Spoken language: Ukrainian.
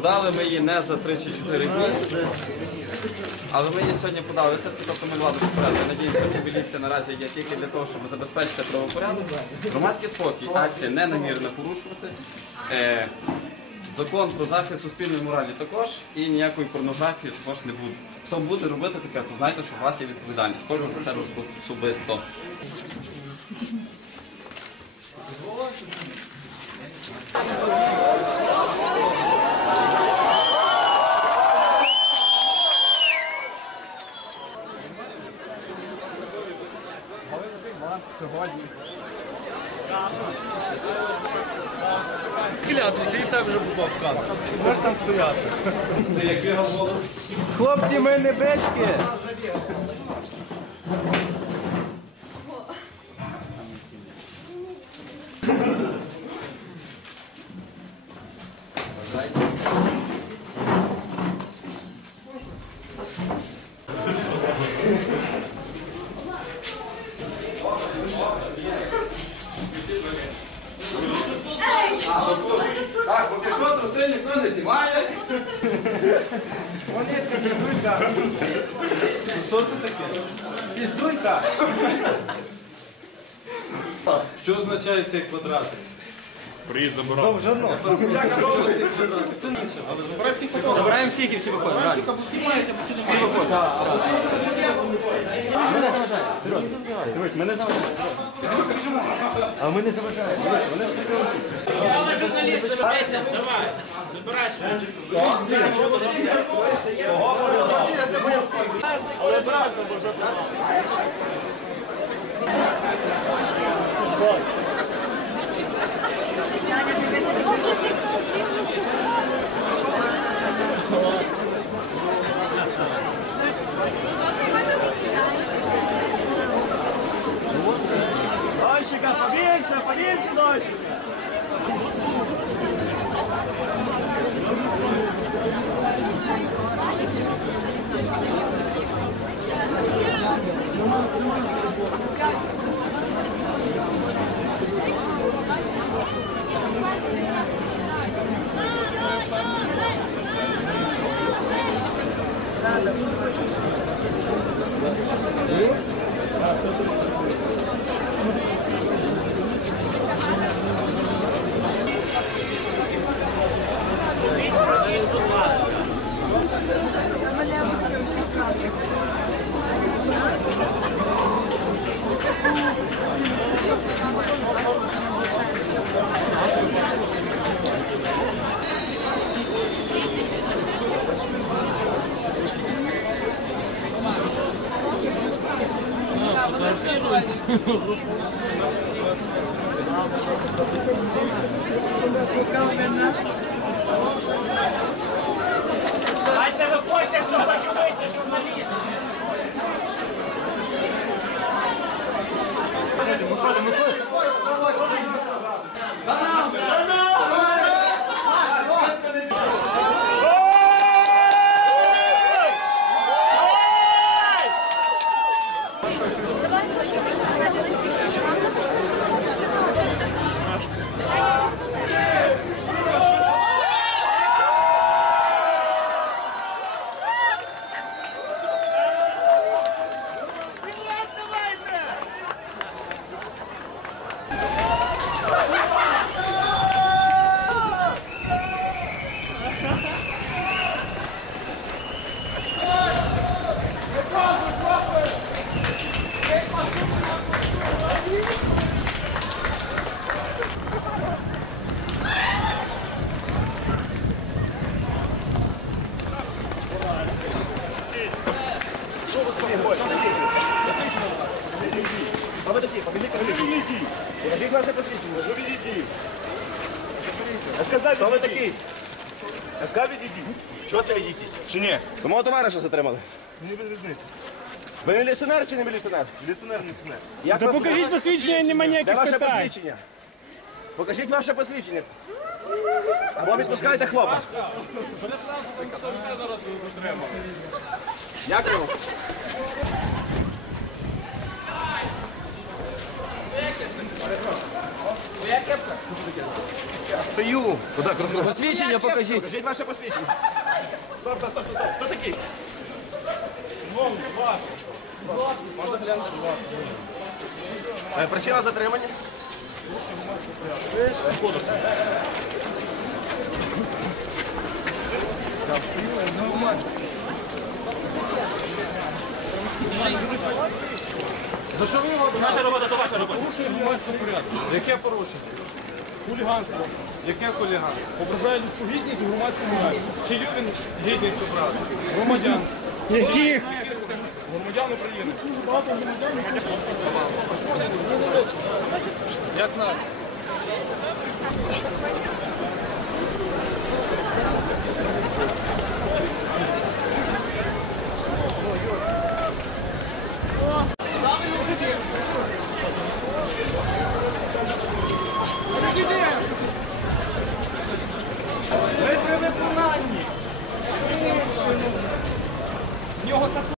Продали ми її не за 3 чи 4 дні. Але ми її сьогодні подали все-таки, тобто ми владу попередили. Надіємося, що міліція наразі є тільки для того, щоб забезпечити правопорядок. Громадський спокій, акції не намірено порушувати. Е, закон про захист суспільної моралі також і ніякої порнографії також не буде. Хто буде робити таке, то знайте, що у вас є відповідальність. Кожен за себе особисто. Кляти, стій там вже попав в кадр. Можеш там стояти. Хлопці, ми не бички. Так, поки що все ніхто не знімає. Що це таке? Піздуйка. Що означає цей квадрат? Довжано. Забираємо всіх і всі виходять. реально. Всі виходять. Ми не заважаємо. Серйозно. Дивись, ми не заважаємо. А ми не заважаємо. Дивись, вони ж таке Дощика, Дайте А ви Покажіть ваше посвідчення. Відійдіть. Я хто ви такий? Я відійдіть. Що це відійдіть? Чи ні? Ви мого товариша затримали. Мені без різниці. Ви міліціонер чи не міліціонер? Міліціонер, міліціонер. Як Та вас- покажіть посвідчення, нема Де ніяких ваше питань. посвідчення? Покажіть ваше посвідчення. Або відпускайте хлопа. Дякую. стою. Куда? Куда? Посвідчення покажіть. Покажіть ваше посвідчення. Стоп, стоп, стоп, стоп. Хто такий? Можна глянути? Е, Причина затримання? Наша робота то ваша робота. Порушує громадський порядок. Яке порушення? Хуліганство. Яке хуліганство? Ображає людську гідність у громадському раді. Чи є він гідність образи? Громадян. Яких? Громадян України. Як нас?